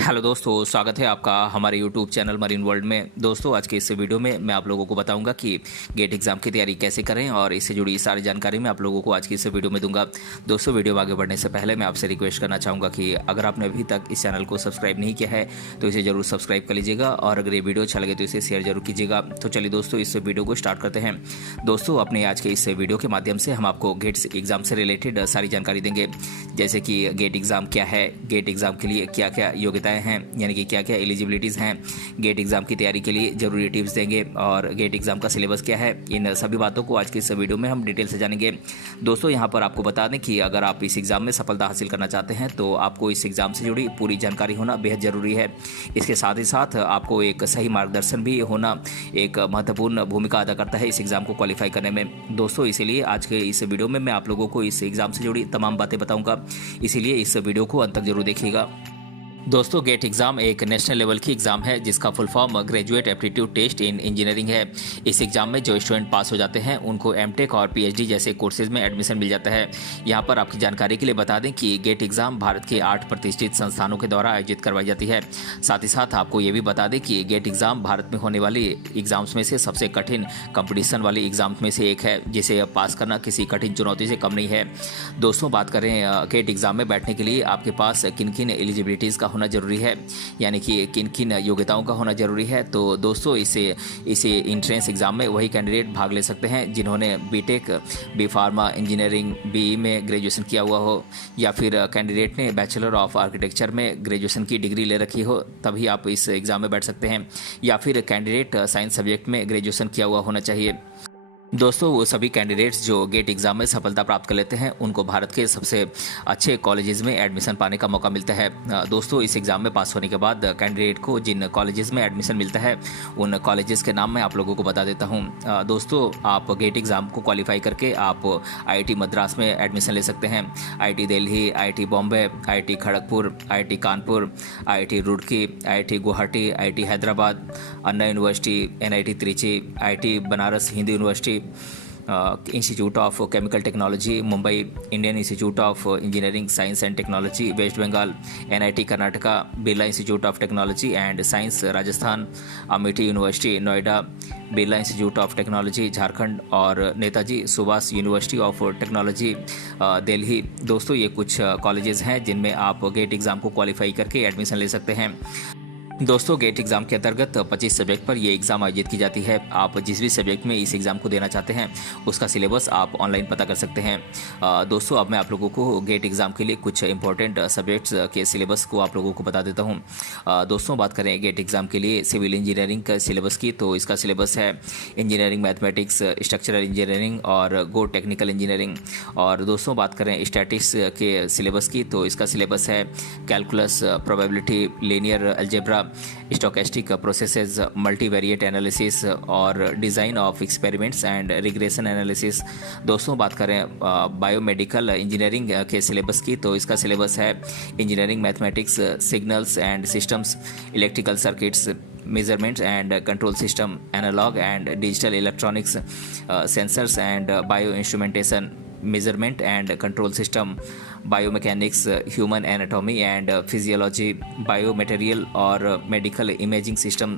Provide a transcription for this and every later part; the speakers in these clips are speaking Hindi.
हेलो दोस्तों, स्वागत है आपका हमारे यूट्यूब चैनल मरीन वर्ल्ड में। दोस्तों, आज के इस वीडियो में मैं आप लोगों को बताऊंगा कि गेट एग्ज़ाम की तैयारी कैसे करें और इससे जुड़ी सारी जानकारी मैं आप लोगों को आज की इस वीडियो में दूंगा। दोस्तों, वीडियो में आगे बढ़ने से पहले मैं आपसे रिक्वेस्ट करना चाहूँगा कि अगर आपने अभी तक इस चैनल को सब्सक्राइब नहीं किया है तो इसे ज़रूर सब्सक्राइब कर लीजिएगा और अगर ये वीडियो अच्छा लगे तो इसे शेयर जरूर कीजिएगा। तो चलिए दोस्तों, इस वीडियो को स्टार्ट करते हैं। दोस्तों, अपने आज के इस वीडियो के माध्यम से हम आपको गेट एग्ज़ाम से रिलेटेड सारी जानकारी देंगे, जैसे कि गेट एग्ज़ाम क्या है, गेट एग्ज़ाम के लिए क्या क्या योग्यताएं हैं, यानी कि क्या क्या एलिजिबिलिटीज़ हैं, गेट एग्ज़ाम की तैयारी के लिए ज़रूरी टिप्स देंगे और गेट एग्ज़ाम का सिलेबस क्या है। इन सभी बातों को आज के इस वीडियो में हम डिटेल से जानेंगे। दोस्तों, यहाँ पर आपको बता दें कि अगर आप इस एग्ज़ाम में सफलता हासिल करना चाहते हैं तो आपको इस एग्ज़ाम से जुड़ी पूरी जानकारी होना बेहद ज़रूरी है। इसके साथ ही साथ आपको एक सही मार्गदर्शन भी होना एक महत्वपूर्ण भूमिका अदा करता है इस एग्ज़ाम को क्वालिफाई करने में। दोस्तों, इसीलिए आज के इस वीडियो में मैं आप लोगों को इस एग्ज़ाम से जुड़ी तमाम बातें बताऊँगा, इसीलिए इस वीडियो को अंत तक जरूर देखिएगा। दोस्तों, गेट एग्ज़ाम एक नेशनल लेवल की एग्ज़ाम है जिसका full form graduate aptitude test in engineering है। इस एग्ज़ाम में जो स्टूडेंट पास हो जाते हैं उनको एमटेक और पीएचडी जैसे कोर्सेज में एडमिशन मिल जाता है। यहाँ पर आपकी जानकारी के लिए बता दें कि गेट एग्ज़ाम भारत के 8 प्रतिष्ठित संस्थानों के द्वारा आयोजित करवाई जाती है। साथ ही साथ आपको ये भी बता दें कि गेट एग्ज़ाम भारत में होने वाली एग्ज़ाम्स में से सबसे कठिन कंपटीशन वाली एग्ज़ाम्स में से एक है, जिसे पास करना किसी कठिन चुनौती से कम नहीं है। दोस्तों, बात करें गेट एग्ज़ाम में बैठने के लिए आपके पास किन किन एलिजिबिलिटीज़ का होना जरूरी है, यानी कि किन किन योग्यताओं का होना जरूरी है। तो दोस्तों, इसे इंट्रेंस एग्ज़ाम में वही कैंडिडेट भाग ले सकते हैं जिन्होंने BTech, B pharma, engineering, BE में ग्रेजुएशन किया हुआ हो, या फिर कैंडिडेट ने बैचलर ऑफ आर्किटेक्चर में ग्रेजुएशन की डिग्री ले रखी हो, तभी आप इस एग्ज़ाम में बैठ सकते हैं, या फिर कैंडिडेट साइंस सब्जेक्ट में ग्रेजुएशन किया हुआ होना चाहिए। दोस्तों, वो सभी कैंडिडेट्स जो गेट एग्ज़ाम में सफलता प्राप्त कर लेते हैं उनको भारत के सबसे अच्छे कॉलेजेस में एडमिशन पाने का मौका मिलता है। दोस्तों, इस एग्ज़ाम में पास होने के बाद कैंडिडेट को जिन कॉलेजेस में एडमिशन मिलता है उन कॉलेजेस के नाम मैं आप लोगों को बता देता हूँ। दोस्तों, आप गेट एग्ज़ाम को क्वालिफाई करके आप आईआईटी मद्रास में एडमिशन ले सकते हैं, IIT Delhi, IIT Bombay, IIT Kharagpur, IIT Kanpur, IIT Roorkee, IIT Guwahati, IIT Hyderabad, Anna University, NIT Trichy, IIT Banaras Hindu University, Institute of Chemical Technology Mumbai, Indian Institute of Engineering Science and Technology West Bengal, NIT Karnataka, Birla Institute of Technology and Science Rajasthan, Amethi University Noida, Birla Institute of Technology Jharkhand और Netaji Subhash University of Technology Delhi. दोस्तों, ये कुछ कॉलेजेस हैं जिनमें आप गेट एग्ज़ाम को क्वालिफाई करके एडमिशन ले सकते हैं। दोस्तों, गेट एग्ज़ाम के अंतर्गत 25 सब्जेक्ट पर ये एग्ज़ाम आयोजित की जाती है। आप जिस भी सब्जेक्ट में इस एग्ज़ाम को देना चाहते हैं उसका सिलेबस आप ऑनलाइन पता कर सकते हैं। दोस्तों, अब मैं आप लोगों को गेट एग्ज़ाम के लिए कुछ इंपॉर्टेंट सब्जेक्ट्स के सिलेबस को आप लोगों को बता देता हूँ। दोस्तों, बात करें गेट एग्ज़ाम के लिए सिविल इंजीनियरिंग का सिलेबस की, तो इसका सिलेबस है इंजीनियरिंग मैथमेटिक्स, स्ट्रक्चरल इंजीनियरिंग और गो टेक्निकल इंजीनियरिंग। और दोस्तों, बात करें स्टैटिस्टिक्स के सिलेबस की, तो इसका सिलेबस है calculus, probability, linear algebra, stochastic processes, multivariate analysis और design of experiments and regression analysis. दोस्तों, बात करें बायोमेडिकल इंजीनियरिंग के सिलेबस की, तो इसका सिलेबस है engineering mathematics, signals and systems, electrical circuits, measurements and control system, analog and digital electronics, sensors and bioinstrumentation, measurement and control system, biomechanics, human anatomy and physiology, biomaterial और medical imaging system।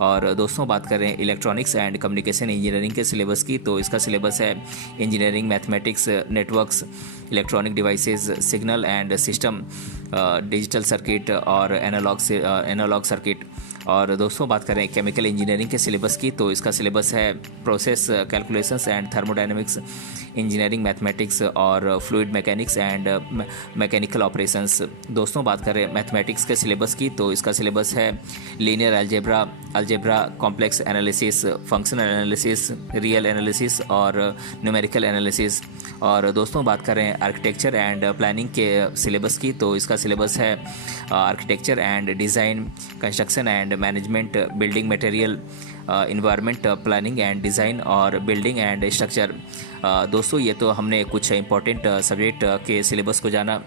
और दोस्तों, बात करें इलेक्ट्रॉनिक्स एंड कम्युनिकेशन इंजीनियरिंग के सिलेबस की, तो इसका सिलेबस है engineering mathematics, networks, electronic devices, signal and system, digital circuit और एनालॉग सर्किट। और दोस्तों, बात करें केमिकल इंजीनियरिंग के सिलेबस की, तो इसका सिलेबस है process calculations and thermodynamics, engineering mathematics और fluid mechanics and mechanical operations. दोस्तों, बात करें मैथमेटिक्स के सिलेबस की, तो इसका सिलेबस है linear algebra, complex analysis, functional analysis, real analysis और न्यूमेरिकल एनालिसिस। और दोस्तों, बात करें आर्किटेक्चर एंड प्लानिंग के सिलेबस की, तो इसका सिलेबस है architecture and design, construction and management, building material, environment planning and design और बिल्डिंग एंड स्ट्रक्चर। दोस्तों, ये तो हमने कुछ इंपॉर्टेंट सब्जेक्ट के सिलेबस को जाना।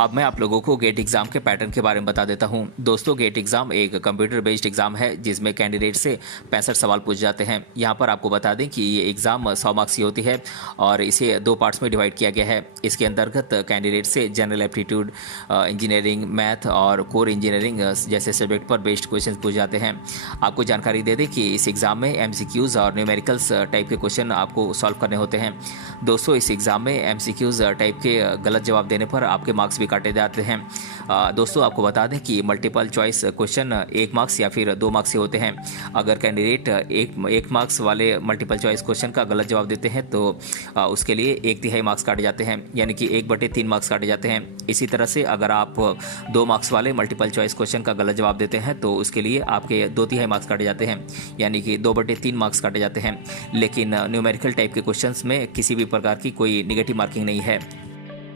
अब मैं आप लोगों को गेट एग्जाम के पैटर्न के बारे में बता देता हूं। दोस्तों, गेट एग्जाम एक कंप्यूटर बेस्ड एग्जाम है जिसमें कैंडिडेट से 65 सवाल पूछ जाते हैं। यहां पर आपको बता दें कि ये एग्जाम 100 मार्क्स की होती है और इसे 2 पार्ट्स में डिवाइड किया गया है। इसके अंतर्गत कैंडिडेट से जनरल एप्टीट्यूड, इंजीनियरिंग, मैथ और कोर इंजीनियरिंग जैसे सब्जेक्ट पर बेस्ड क्वेश्चन पूछ जाते हैं। आपको जानकारी दे दें कि इस एग्जाम में MCQs और न्यूमेरिकल्स टाइप के क्वेश्चन आपको सॉल्व करने होते हैं। दोस्तों, इस एग्जाम में MCQs टाइप के गलत जवाब देने पर आपके मार्क्स भी काटे जाते हैं। दोस्तों, आपको बता दें कि मल्टीपल चॉइस क्वेश्चन 1 मार्क्स या फिर 2 मार्क्स से होते हैं। अगर कैंडिडेट एक मार्क्स वाले मल्टीपल चॉइस क्वेश्चन का गलत जवाब देते हैं तो उसके लिए 1/3 मार्क्स काटे जाते हैं, यानी कि 1/3 मार्क्स काटे जाते हैं। इसी तरह से अगर आप 2 मार्क्स वाले मल्टीपल चॉइस क्वेश्चन का गलत जवाब देते हैं तो उसके लिए आपके 2/3 मार्क्स काटे जाते हैं, यानी कि 2/3 मार्क्स काटे जाते हैं। लेकिन न्यूमेरिकल टाइप के क्वेश्चंस में किसी भी प्रकार की कोई निगेटिव मार्किंग नहीं है।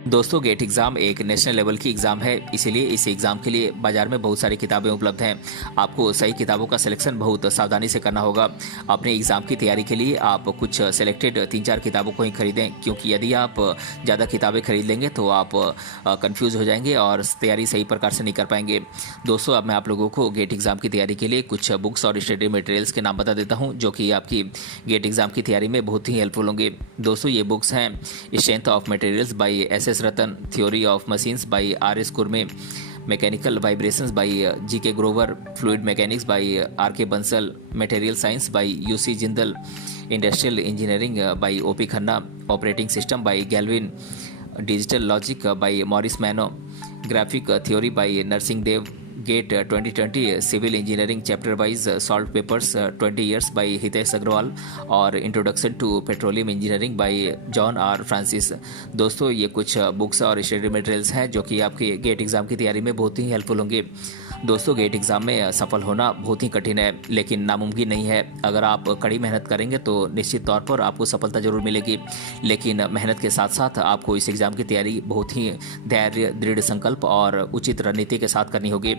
दोस्तों, गेट एग्ज़ाम एक नेशनल लेवल की एग्ज़ाम है, इसीलिए इस एग्ज़ाम के लिए बाज़ार में बहुत सारी किताबें उपलब्ध हैं। आपको सही किताबों का सिलेक्शन बहुत सावधानी से करना होगा। अपने एग्ज़ाम की तैयारी के लिए आप कुछ सेलेक्टेड 3-4 किताबों को ही खरीदें, क्योंकि यदि आप ज़्यादा किताबें खरीद लेंगे तो आप कंफ्यूज हो जाएंगे और तैयारी सही प्रकार से नहीं कर पाएंगे। दोस्तों, अब मैं आप लोगों को गेट एग्ज़ाम की तैयारी के लिए कुछ बुक्स और स्टडी मटेरियल्स के नाम बता देता हूँ, जो कि आपकी गेट एग्ज़ाम की तैयारी में बहुत ही हेल्पफुल होंगे। दोस्तों, ये बुक्स हैं strength of materials by SS Rattan, theory of machines by RS Khurmi, mechanical vibrations by GK Grover, fluid mechanics by RK Bansal, material science by UC Jindal, industrial engineering by OP Khanna, operating system by Galvin, digital logic by Morris Mano, graphic theory by Narsingh Deo, GATE 2020 civil engineering chapter wise solve papers 20 years by Hitesh Agarwal और introduction to petroleum engineering by John R Francis. दोस्तों, ये कुछ बुक्स और स्टडी मटेरियल्स हैं जो कि आपके गेट एग्ज़ाम की तैयारी में बहुत ही हेल्पफुल होंगे। दोस्तों, गेट एग्ज़ाम में सफल होना बहुत ही कठिन है, लेकिन नामुमकिन नहीं है। अगर आप कड़ी मेहनत करेंगे तो निश्चित तौर पर आपको सफलता जरूर मिलेगी, लेकिन मेहनत के साथ साथ आपको इस एग्ज़ाम की तैयारी बहुत ही धैर्य, दृढ़ संकल्प और उचित रणनीति के साथ करनी होगी।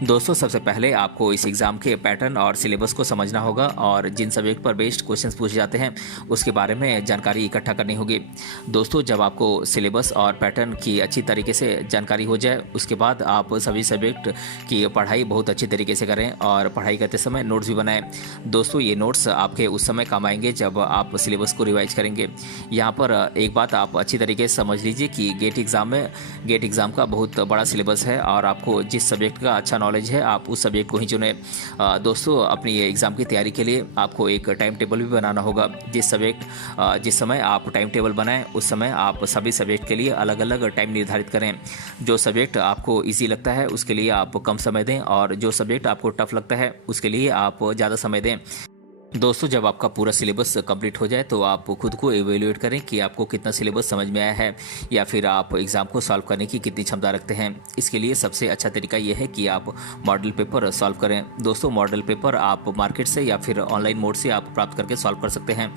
दोस्तों, सबसे पहले आपको इस एग्ज़ाम के पैटर्न और सिलेबस को समझना होगा और जिन सब्जेक्ट पर बेस्ड क्वेश्चंस पूछे जाते हैं उसके बारे में जानकारी इकट्ठा करनी होगी। दोस्तों, जब आपको सिलेबस और पैटर्न की अच्छी तरीके से जानकारी हो जाए उसके बाद आप सभी सब्जेक्ट की पढ़ाई बहुत अच्छी तरीके से करें और पढ़ाई करते समय नोट्स भी बनाएं। दोस्तों, ये नोट्स आपके उस समय काम आएंगे जब आप सिलेबस को रिवाइज करेंगे। यहाँ पर एक बात आप अच्छी तरीके से समझ लीजिए कि गेट एग्ज़ाम का बहुत बड़ा सिलेबस है और आपको जिस सब्जेक्ट का अच्छा नॉलेज है आप उस सब्जेक्ट को ही चुनें। दोस्तों, अपनी ये एग्ज़ाम की तैयारी के लिए आपको एक टाइम टेबल भी बनाना होगा। जिस समय आप टाइम टेबल बनाएं उस समय आप सभी सब्जेक्ट के लिए अलग अलग टाइम निर्धारित करें। जो सब्जेक्ट आपको ईजी लगता है उसके लिए आप कम समय दें और जो सब्जेक्ट आपको टफ लगता है उसके लिए आप ज़्यादा समय दें। दोस्तों, जब आपका पूरा सिलेबस कंप्लीट हो जाए तो आप खुद को एवेल्यूएट करें कि आपको कितना सिलेबस समझ में आया है या फिर आप एग्ज़ाम को सॉल्व करने की कितनी क्षमता रखते हैं। इसके लिए सबसे अच्छा तरीका यह है कि आप मॉडल पेपर सॉल्व करें। दोस्तों, मॉडल पेपर आप मार्केट से या फिर ऑनलाइन मोड से आप प्राप्त करके सॉल्व कर सकते हैं।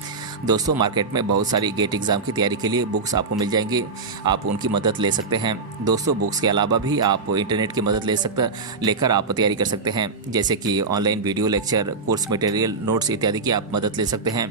दोस्तों, मार्केट में बहुत सारी गेट एग्ज़ाम की तैयारी के लिए बुक्स आपको मिल जाएंगी, आप उनकी मदद ले सकते हैं। दोस्तों, बुक्स के अलावा भी आप इंटरनेट की मदद लेकर आप तैयारी कर सकते हैं, जैसे कि online video lecture, course material, notes इत्यादि की आप मदद ले सकते हैं।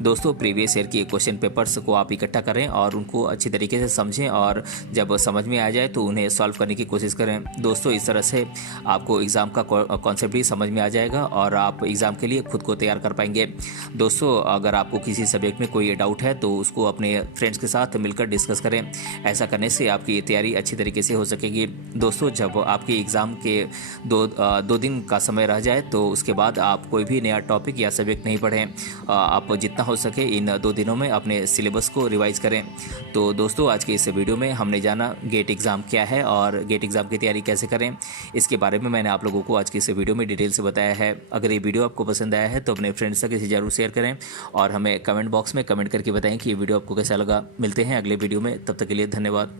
दोस्तों, प्रीवियस ईयर के क्वेश्चन पेपर्स को आप इकट्ठा करें और उनको अच्छी तरीके से समझें और जब समझ में आ जाए तो उन्हें सॉल्व करने की कोशिश करें। दोस्तों, इस तरह से आपको एग्ज़ाम का कॉन्सेप्ट भी समझ में आ जाएगा और आप एग्ज़ाम के लिए खुद को तैयार कर पाएंगे। दोस्तों, अगर आपको किसी सब्जेक्ट में कोई डाउट है तो उसको अपने फ्रेंड्स के साथ मिलकर डिस्कस करें। ऐसा करने से आपकी तैयारी अच्छी तरीके से हो सकेगी। दोस्तों, जब आपके एग्ज़ाम के दो दिन का समय रह जाए तो उसके बाद आप कोई भी नया टॉपिक या सब्जेक्ट नहीं पढ़ें। आप जितना हो सके इन 2 दिनों में अपने सिलेबस को रिवाइज करें। तो दोस्तों, आज के इस वीडियो में हमने जाना गेट एग्ज़ाम क्या है और गेट एग्ज़ाम की तैयारी कैसे करें। इसके बारे में मैंने आप लोगों को आज की इस वीडियो में डिटेल से बताया है। अगर ये वीडियो आपको पसंद आया है तो अपने फ्रेंड्स तक इसे जरूर शेयर करें और हमें कमेंट बॉक्स में कमेंट करके बताएं कि ये वीडियो आपको कैसा लगा। मिलते हैं अगले वीडियो में, तब तक के लिए धन्यवाद।